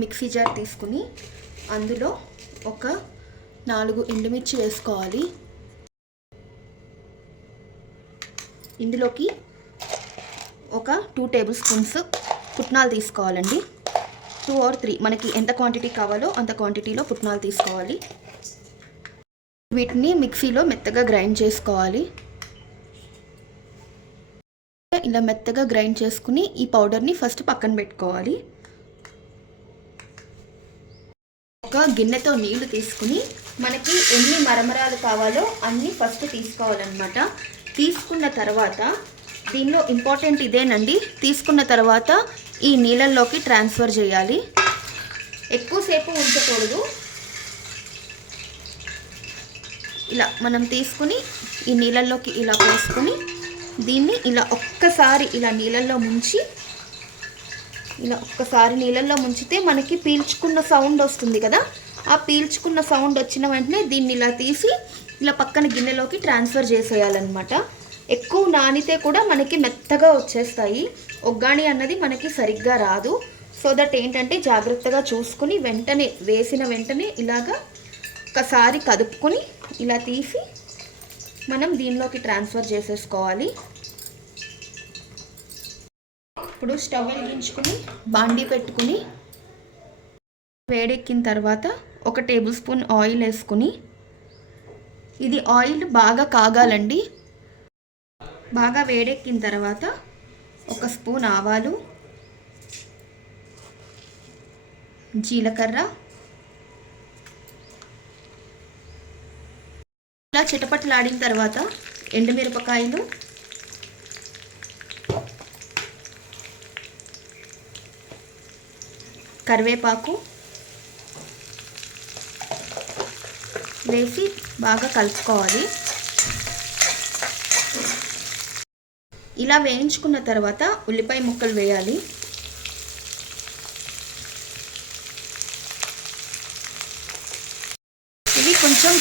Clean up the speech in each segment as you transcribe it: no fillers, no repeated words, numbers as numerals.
Mixie jar తీసుకుని అందులో ఒక 4 ఎండుమిర్చి వేసుకోవాలి. ఇందులోకి ఒక 2 టేబుల్ స్పూన్స్ పుట్నాలు తీసుకోవాలండి. 2 or 3 మనకి ఎంత క్వాంటిటీ కావాలో అంత క్వాంటిటీలో పుట్నాలు తీసుకోవాలి. వీటిని మిక్సీలో మెత్తగా గ్రైండ్ చేసుకోవాలి. ఇలా మెత్తగా గ్రైండ్ చేసుకుని ఈ పౌడర్ని ఫస్ట్ పక్కన పెట్టుకోవాలి. ఒక గిన్నెతో నీళ్లు తీసుకుని మనకి ఎన్ని మరమరాలు కావాలో అన్నీ ఫస్ట్ తీసుకోవాలన్నమాట. తీసుకున్న తర్వాత దీనిలో ఇంపార్టెంట్ ఇదేనండి, తీసుకున్న తర్వాత ఈ నీళ్ళల్లోకి ట్రాన్స్ఫర్ చేయాలి. ఎక్కువసేపు ఉంచకూడదు. ఇలా మనం తీసుకుని ఈ నీళ్ళల్లోకి ఇలా పోసుకొని దీన్ని ఇలా ఒక్కసారి ఇలా నీళ్ళల్లో ముంచితే మనకి పీల్చుకున్న సౌండ్ వస్తుంది కదా. ఆ పీల్చుకున్న సౌండ్ వచ్చిన వెంటనే దీన్ని ఇలా తీసి ఇలా పక్కన గిన్నెలోకి ట్రాన్స్ఫర్ చేసేయాలన్నమాట. ఎక్కువ నానితే కూడా మనకి మెత్తగా వచ్చేస్తాయి. ఒగ్గాణి అన్నది మనకి సరిగ్గా రాదు. సో దట్ ఏంటంటే జాగ్రత్తగా చూసుకుని వేసిన వెంటనే ఇలాగా ఒకసారి కదుపుకొని ఇలా తీసి మనం దీనిలోకి ట్రాన్స్ఫర్ చేసేసుకోవాలి. ఇప్పుడు స్టవ్ వెలిగించుకుని బాండీ పెట్టుకుని వేడెక్కిన తర్వాత 1 టేబుల్ స్పూన్ ఆయిల్ వేసుకుని ఇది ఆయిల్ బాగా కాగాలండి. బాగా వేడెక్కిన తర్వాత 1 స్పూన్ ఆవాలు, జీలకర్ర, ఇలా చిటపటలాడిన తర్వాత ఎండుమిరపకాయలు, కరివేపాకు వేసి బాగా కలుపుకోవాలి. ఇలా వేయించుకున్న తర్వాత ఉల్లిపాయ ముక్కలు వేయాలి. ఇవి కొంచెం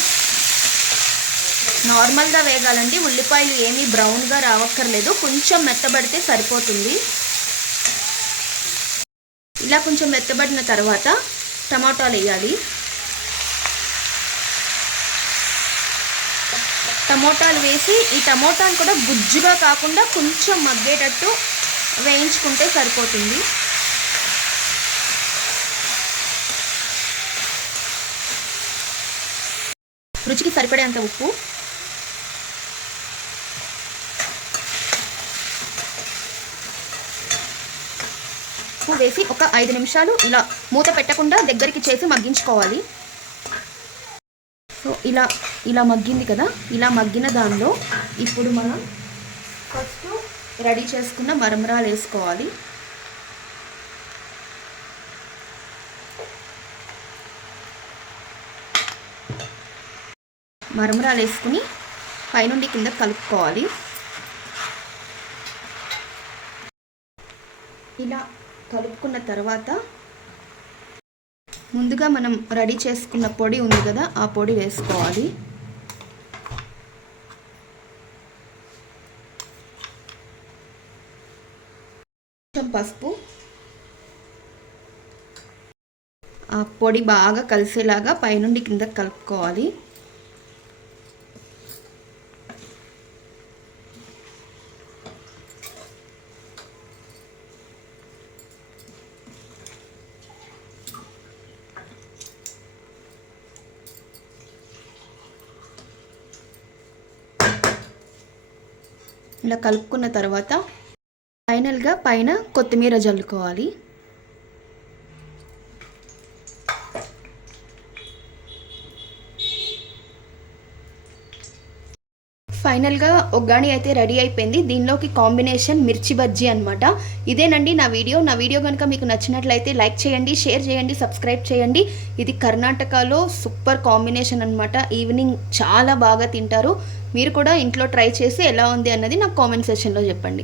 నార్మల్గా వేగాలండి. ఉల్లిపాయలు ఏమీ బ్రౌన్గా రావక్కర్లేదు, కొంచెం మెత్తబడితే సరిపోతుంది. ఇలా కొంచెం మెత్తబడిన తర్వాత టమాటాలు వేయాలి. టమోటాలు వేసి ఈ టమోటాను కూడా గుజ్జుగా కాకుండా కొంచెం మగ్గేటట్టు వేయించుకుంటే సరిపోతుంది. రుచికి సరిపడేంత ఉప్పు, వేసి ఒక 5 నిమిషాలు ఇలా మూత పెట్టకుండా దగ్గరికి చేసి మగ్గించుకోవాలి. సో ఇలా మగ్గింది కదా. ఇలా మగ్గిన దానిలో ఇప్పుడు మనం ఫస్ట్ రెడీ చేసుకున్న మరమరాలు వేసుకోవాలి. మరమరాలు వేసుకుని పైనుండి కింద కలుపుకోవాలి. ఇలా కలుపుకున్న తర్వాత ముందుగా మనం రెడీ చేసుకున్న పొడి ఉంది కదా, ఆ పొడి వేసుకోవాలి. కొంచెం పసుపు, ఆ పొడి బాగా కలిసేలాగా పైనుండి కింద కలుపుకోవాలి. ఇలా కలుపుకున్న తర్వాత ఫైనల్గా పైన కొత్తిమీర జల్లుకోవాలి. ఫైనల్గా ఒగ్గాణి అయితే రెడీ అయిపోయింది. దీనిలోకి కాంబినేషన్ మిర్చి బజ్జీ అనమాట. ఇదేనండి నా వీడియో కనుక మీకు నచ్చినట్లయితే లైక్ చేయండి, షేర్ చేయండి, సబ్స్క్రైబ్ చేయండి. ఇది కర్ణాటకలో సూపర్ కాంబినేషన్ అనమాట. ఈవినింగ్ చాలా బాగా తింటారు. మీరు కూడా ఇంట్లో ట్రై చేసి ఎలా ఉంది అన్నది నాకు కామెంట్ సెక్షన్లో చెప్పండి.